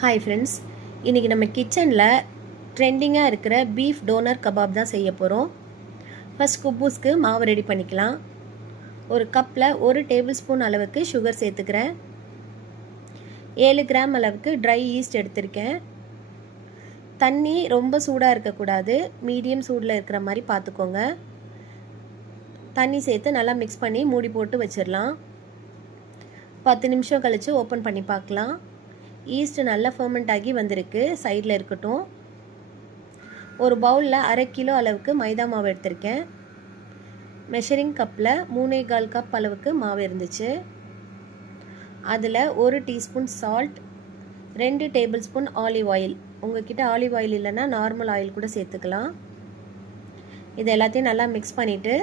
Hi friends, இன்றைக்கி நம்ம கிச்சனில் ட்ரெண்டிங்காக இருக்கிற பீஃப் டோனர் கபாப் தான் செய்ய போகிறோம். ஃபஸ்ட் குப்பூஸ்க்கு மாவு ரெடி பண்ணிக்கலாம். ஒரு கப்பில் 1 டேபிள் ஸ்பூன் அளவுக்கு சுகர் சேர்த்துக்கிறேன். 7 கிராம் அளவுக்கு ட்ரை ஈஸ்ட் எடுத்திருக்கேன். தண்ணி ரொம்ப சூடாக இருக்கக்கூடாது, மீடியம் சூடில் இருக்கிற மாதிரி பார்த்துக்கோங்க. தண்ணி சேர்த்து நல்லா மிக்ஸ் பண்ணி மூடி போட்டு வச்சிடலாம். 10 நிமிஷம் கழித்து ஓப்பன் பண்ணி பார்க்கலாம். ஈஸ்ட் நல்லா ஃபர்மெண்ட் ஆகி வந்திருக்கு. சைடில் இருக்கட்டும். ஒரு பவுலில் 1/2 கிலோ அளவுக்கு மைதா மாவு எடுத்திருக்கேன். மெஷரிங் கப்பில் 3/4 கப் அளவுக்கு மாவு இருந்துச்சு. அதில் 1 teaspoon salt, 2 table spoon olive oil. உங்ககிட்ட ஆலிவ் ஆயில் இல்லைன்னா நார்மல் ஆயில் கூட சேர்த்துக்கலாம். இது எல்லாத்தையும் நல்லா மிக்ஸ் பண்ணிவிட்டு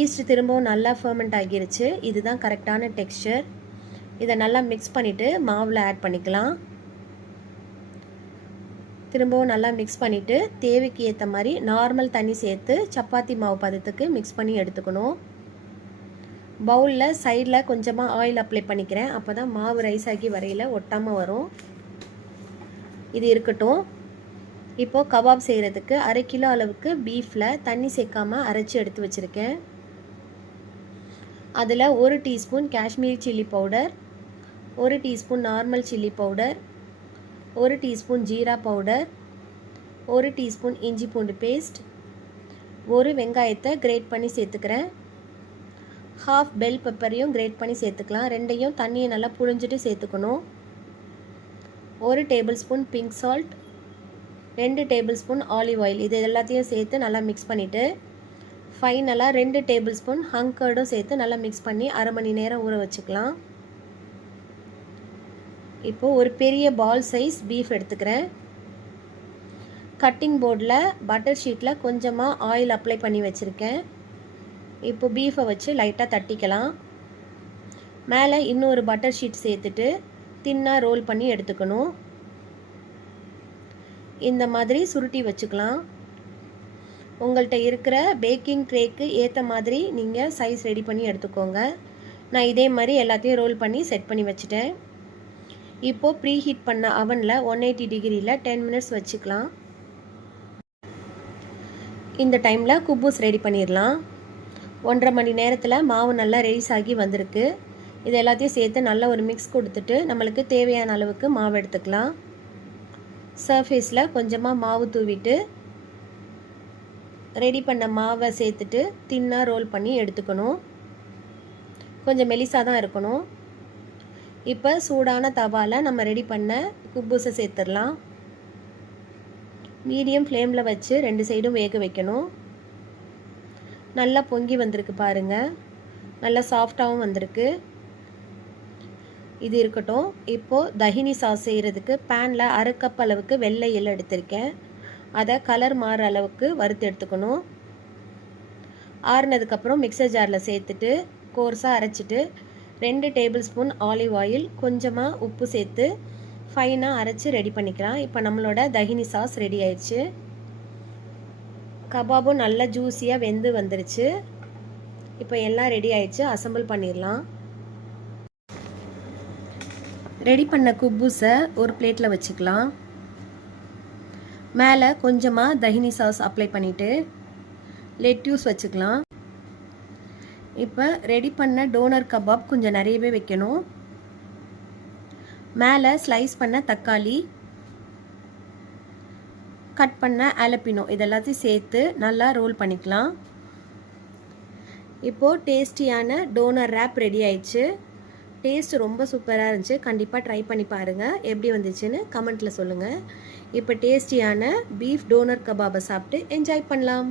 ஈஸ்ட் திரும்பவும் நல்லா ஃபர்மெண்ட் ஆகிருச்சு. இதுதான் கரெக்டான டெக்ஸ்சர். இதை நல்லா மிக்ஸ் பண்ணிவிட்டு மாவில் ஆட் பண்ணிக்கலாம். திரும்பவும் நல்லா மிக்ஸ் பண்ணிவிட்டு தேவைக்கு ஏற்ற மாதிரி நார்மல் தண்ணி சேர்த்து சப்பாத்தி மாவு பதத்துக்கு மிக்ஸ் பண்ணி எடுத்துக்கணும். பவுலில் சைடில் கொஞ்சமாக ஆயில் அப்ளை பண்ணிக்கிறேன். அப்போ தான் மாவு ரைஸ் ஆகி வரையில் ஒட்டாமல் வரும். இது இருக்கட்டும். இப்போது கபாப் செய்கிறதுக்கு 1/2 கிலோ அளவுக்கு பீஃபில் தண்ணி சேர்க்காமல் அரைச்சி எடுத்து வச்சுருக்கேன். அதில் 1 teaspoon Kashmiri chilli powder, 1 teaspoon normal chilli powder, 1 teaspoon jeera powder, 1 teaspoon இஞ்சி பூண்டு பேஸ்ட், 1 வெங்காயத்தை கிரேட் பண்ணி சேர்த்துக்கிறேன். ஹாஃப் பெல் பெப்பரையும் கிரேட் பண்ணி சேர்த்துக்கலாம். ரெண்டையும் தண்ணியை நல்லா புழிஞ்சிட்டு சேர்த்துக்கணும். 1 table spoon pink salt, 2 table spoon olive oil. இது எல்லாத்தையும் சேர்த்து நல்லா மிக்ஸ் பண்ணிவிட்டு ஃபைனலாக 2 டேபிள் ஸ்பூன் ஹங்கர்டும் சேர்த்து நல்லா மிக்ஸ் பண்ணி 1/2 மணி நேரம் ஊற வச்சுக்கலாம். இப்போது ஒரு பெரிய பால் சைஸ் பீஃப் எடுத்துக்கிறேன். கட்டிங் போர்டில் பட்டர் ஷீட்டில் கொஞ்சமாக ஆயில் அப்ளை பண்ணி வச்சுருக்கேன். இப்போ பீஃபை வச்சு லைட்டாக தட்டிக்கலாம். மேலே இன்னொரு பட்டர் ஷீட் சேர்த்துட்டு தின்னாக ரோல் பண்ணி எடுத்துக்கணும். இந்த மாதிரி சுருட்டி வச்சுக்கலாம். உங்கள்கிட்ட இருக்கிற பேக்கிங் ட்ரேக்கு ஏற்ற மாதிரி நீங்கள் சைஸ் ரெடி பண்ணி எடுத்துக்கோங்க. நான் இதே மாதிரி எல்லாத்தையும் ரோல் பண்ணி செட் பண்ணி வச்சுட்டேன். இப்போது ப்ரீ ஹீட் பண்ண அவனில் 180 டிகிரியில் 10 மினிட்ஸ் வச்சுக்கலாம். இந்த டைமில் குப்பூஸ் ரெடி பண்ணிடலாம். 1/2 மணி நேரத்தில் மாவு நல்லா ரெடிஸ் ஆகி வந்திருக்கு. இது எல்லாத்தையும் சேர்த்து நல்லா ஒரு மிக்ஸ் கொடுத்துட்டு நம்மளுக்கு தேவையான அளவுக்கு மாவு எடுத்துக்கலாம். சர்ஃபேஸில் கொஞ்சமாக மாவு தூவிட்டு ரெடி பண்ண மாவை சேர்த்துட்டு தின்னாக ரோல் பண்ணி எடுத்துக்கணும். கொஞ்சம் மெலிசாக தான் இருக்கணும். இப்போ சூடான தவாவில் நம்ம ரெடி பண்ண குப்பூஸை சேர்த்துடலாம். மீடியம் ஃப்ளேமில் வச்சு 2 சைடும் வேக வைக்கணும். நல்லா பொங்கி வந்திருக்கு பாருங்கள். நல்லா சாஃப்டாகவும் வந்திருக்கு. இது இருக்கட்டும். இப்போது தஹினி சாஸ் செய்கிறதுக்கு பேனில் 1/2 கப் அளவுக்கு வெள்ளை எள் எடுத்திருக்கேன். அதை கலர் மாற அளவுக்கு வறுத்து எடுத்துக்கணும். ஆறுனதுக்கப்புறம் மிக்சர் ஜாரில் சேர்த்துட்டு கோர்ஸாக அரைச்சிட்டு 2 டேபிள் ஸ்பூன் ஆலிவ் ஆயில், கொஞ்சமாக உப்பு சேர்த்து ஃபைனாக அரைச்சி ரெடி பண்ணிக்கலாம். இப்போ நம்மளோட தஹினி சாஸ் ரெடி ஆயிடுச்சு. கபாபும் நல்லா ஜூஸியாக வெந்து வந்துருச்சு. இப்போ எல்லாம் ரெடி ஆயிடுச்சு. அசம்பிள் பண்ணிடலாம். ரெடி பண்ண குப்பூஸை ஒரு பிளேட்டில் வச்சுக்கலாம். மேலே கொஞ்சமாக தஹினி சாஸ் அப்ளை பண்ணிவிட்டு லெட்யூஸ் வச்சுக்கலாம். இப்போ ரெடி பண்ண டோனர் கபாப் கொஞ்சம் நிறையவே வைக்கணும். மேலே ஸ்லைஸ் பண்ண தக்காளி, கட் பண்ண ஆலப்பினோ இதெல்லாத்தையும் சேர்த்து நல்லா ரோல் பண்ணிக்கலாம். இப்போது டேஸ்டியான டோனர் ரேப் ரெடி ஆயிடுச்சு. டேஸ்ட் ரொம்ப சூப்பராக இருந்துச்சு. கண்டிப்பாக ட்ரை பண்ணி பாருங்கள். எப்படி வந்துச்சுன்னு கமெண்ட்டில் சொல்லுங்கள். இப்போ டேஸ்டியான பீஃப் டோனர் கபாபை சாப்பிட்டு என்ஜாய் பண்ணலாம்.